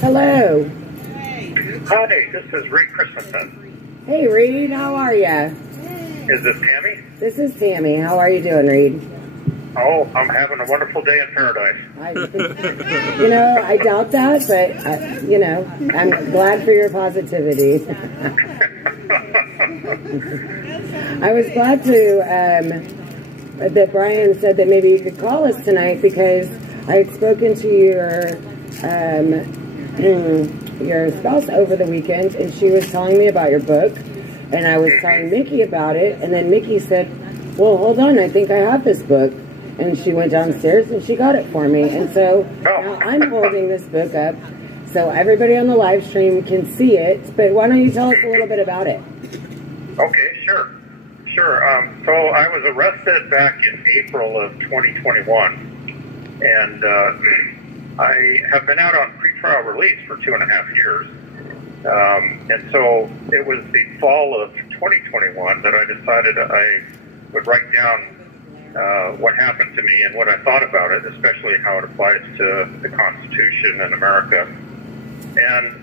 Hello. Hi, this is Reed Christiansen. Hey, Reed. How are ya? Is this Tammy? This is Tammy. How are you doing, Reed? Oh, I'm having a wonderful day in paradise. I doubt that, but, I'm glad for your positivity. I was glad that Brian said that maybe you could call us tonight because I had spoken to your spouse over the weekend, and she was telling me about your book, and I was telling Mickey about it, and then Mickey said, well, hold on, I think I have this book. And she went downstairs and she got it for me. And so now I'm holding this book up so everybody on the live stream can see it. But why don't you tell us a little bit about it? Okay, sure. Sure. So I was arrested back in April of 2021. And I have been out on pretrial release for 2.5 years. And so it was the fall of 2021 that I decided I would write down what happened to me and what I thought about it, especially how it applies to the Constitution in America. And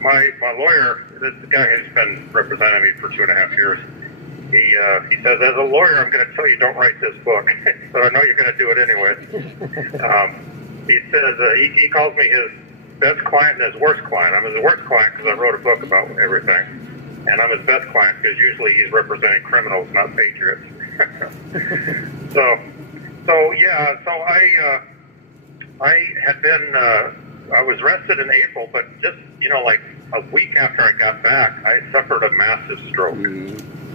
my lawyer, the guy who's been representing me for 2.5 years, he says, as a lawyer, I'm going to tell you don't write this book, but I know you're going to do it anyway. He says, he calls me his best client and his worst client. I'm his worst client because I wrote a book about everything, and I'm his best client because usually he's representing criminals, not patriots. So I had been, I was arrested in April, but just, like a week after I got back, I suffered a massive stroke.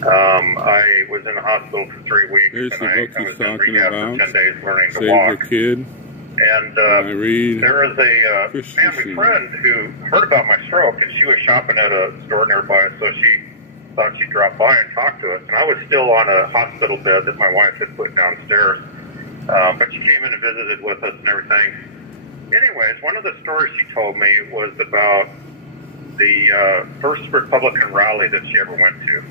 I was in the hospital for 3 weeks, and I was in rehab for 10 days learning to walk. Kid. And there is a family friend who heard about my stroke, and she was shopping at a store nearby, so she thought she'd drop by and talk to us. And I was still on a hospital bed that my wife had put downstairs. But she came in and visited with us and everything. Anyways, one of the stories she told me was about the first Republican rally that she ever went to.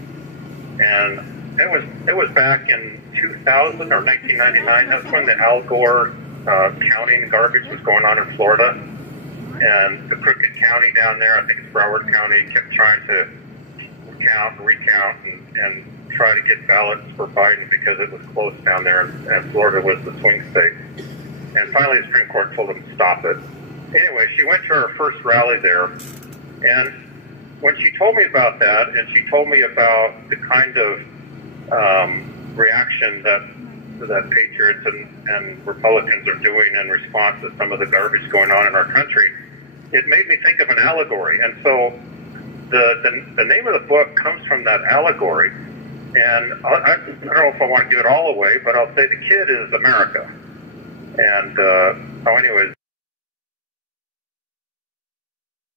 And it was back in 2000 or 1999. That's when the Al Gore counting garbage was going on in Florida. And the crooked county down there, I think it's Broward County, kept trying to recount and try to get ballots for Biden because it was close down there, and Florida was the swing state. And finally the Supreme Court told them to stop it. Anyway, she went to her first rally there, and when she told me about that, and she told me about the kind of reaction that patriots and Republicans are doing in response to some of the garbage going on in our country, it made me think of an allegory. And so the name of the book comes from that allegory, and I don't know if I want to give it all away, but I'll say the kid is America. And anyways,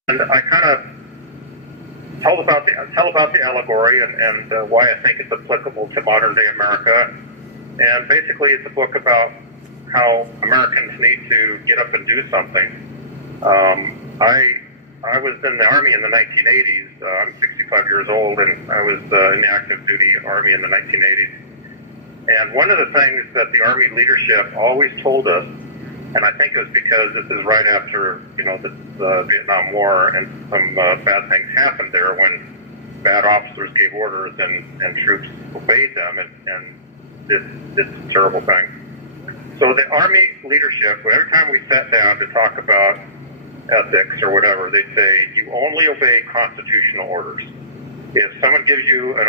and I kind of tell about the allegory and why I think it's applicable to modern day America. And basically, it's a book about how Americans need to get up and do something. I was in the Army in the 1980s. I'm 65 years old, and I was in the active duty Army in the 1980s. And one of the things that the Army leadership always told us, and I think it was because this is right after, the Vietnam War, and some bad things happened there when bad officers gave orders and troops obeyed them and did some terrible things. So the Army leadership, every time we sat down to talk about ethics or whatever, they'd say, you only obey constitutional orders. If someone gives you an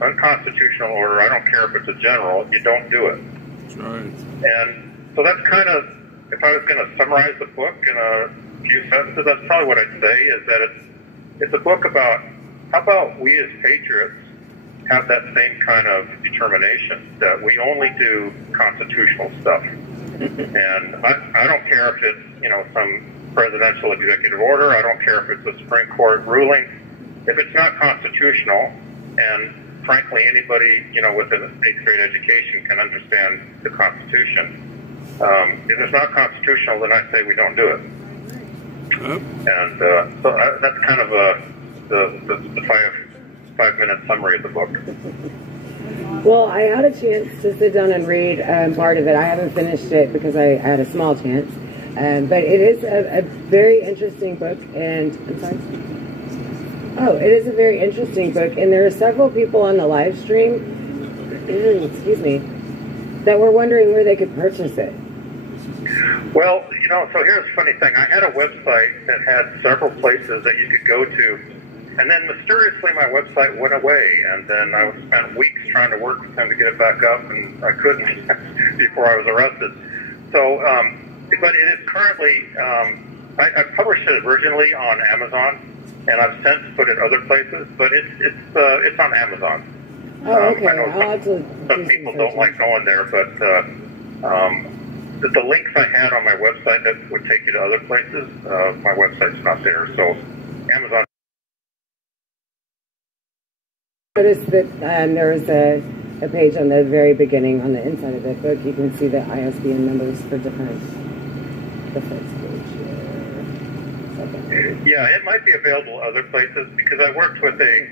unconstitutional order, I don't care if it's a general, you don't do it. That's right. And so that's kind of, if I was going to summarize the book in a few sentences, that's probably what I'd say, is that it's a book about how about we as patriots have that same kind of determination, that we only do constitutional stuff. And I don't care if it's, some presidential executive order, I don't care if it's a Supreme Court ruling. If it's not constitutional, and frankly anybody, with an 8th grade education can understand the Constitution, if it's not constitutional, then I say we don't do it. And so that's kind of the 5-minute summary of the book. Well, I had a chance to sit down and read part of it. I haven't finished it because I had a small chance. But it is a very interesting book, and I'm sorry. Oh, it is a very interesting book, and there are several people on the live stream, excuse me, that were wondering where they could purchase it. Well, you know, so here's a funny thing. I had a website that had several places that you could go to, and then mysteriously my website went away, and then I spent weeks trying to work with them to get it back up, and I couldn't before I was arrested. So, but it is currently, I published it originally on Amazon, and I've since put it other places, but it's on Amazon. Oh, okay. I know some people don't like going there, but the links I had on my website that would take you to other places, my website's not there. So Amazon. Notice that there was a page on the very beginning on the inside of the book. You can see the ISBN numbers for different. The first page here. Yeah, it might be available other places because I worked with a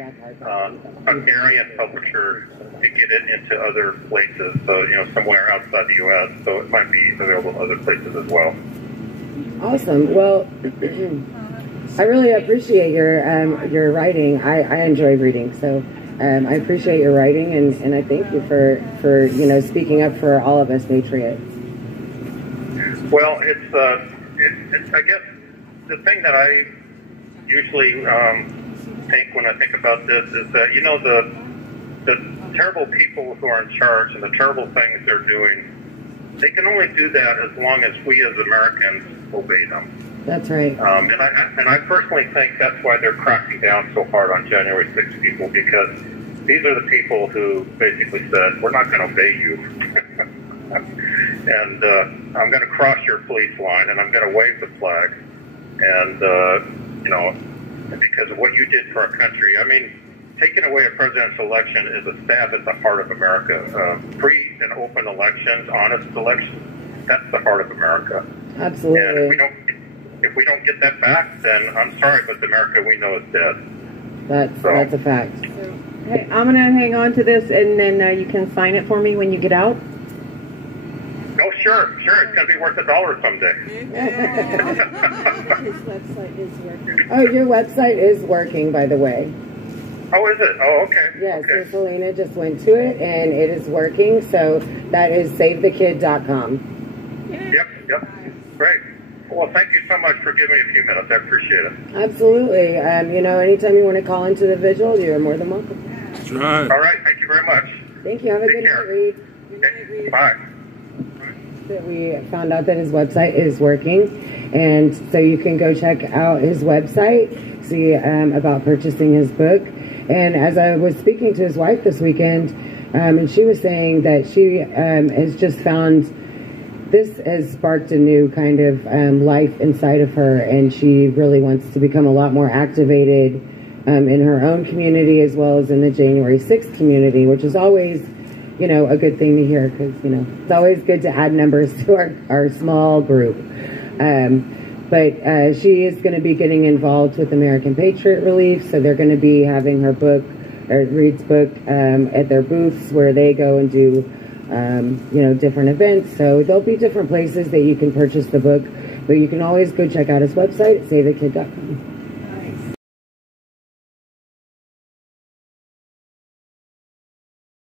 Hungarian publisher to get it into other places, so you know, somewhere outside the U.S. So it might be available other places as well. Awesome. Well, I really appreciate your writing. I enjoy reading, so I appreciate your writing, and I thank you for you know, speaking up for all of us patriots. Well, it's I guess the thing that I usually think when I think about this is that, you know, the terrible people who are in charge and the terrible things they're doing, they can only do that as long as we as Americans obey them. That's right. And I personally think that's why they're cracking down so hard on January 6th people, because these are the people who basically said, we're not going to obey you. And I'm going to cross your police line, and I'm going to wave the flag. And, you know, because of what you did for our country. I mean, taking away a presidential election is a stab at the heart of America. Free and open elections, honest elections, that's the heart of America. Absolutely. And if we don't get that back, then I'm sorry, but the America we know is dead. That's a fact. Hey, I'm going to hang on to this, and then you can sign it for me when you get out. Oh, sure. It's going to be worth $1 someday. His website is working. Oh, your website is working, by the way. Oh, is it? Oh, okay. Yes, okay. so Selena just went to it, and it is working. So that is SaveTheKid.com. Yep. Great. Well, thank you so much for giving me a few minutes. I appreciate it. Absolutely. You know, anytime you want to call into the vigil, you're more than welcome. That's right. All right. Thank you very much. Thank you. Have a good night, Reed. Okay. Bye. We found out that his website is working, and so you can go check out his website, see about purchasing his book. And as I was speaking to his wife this weekend, and she was saying that she has just found this has sparked a new kind of life inside of her, and she really wants to become a lot more activated in her own community as well as in the January 6th community, which is always, you know, a good thing to hear, because, you know, it's always good to add numbers to our small group. But she is going to be getting involved with American Patriot Relief, so they're going to be having her book, or Reed's book, at their booths where they go and do, you know, different events. So there'll be different places that you can purchase the book, but you can always go check out his website at SaveTheKid.com.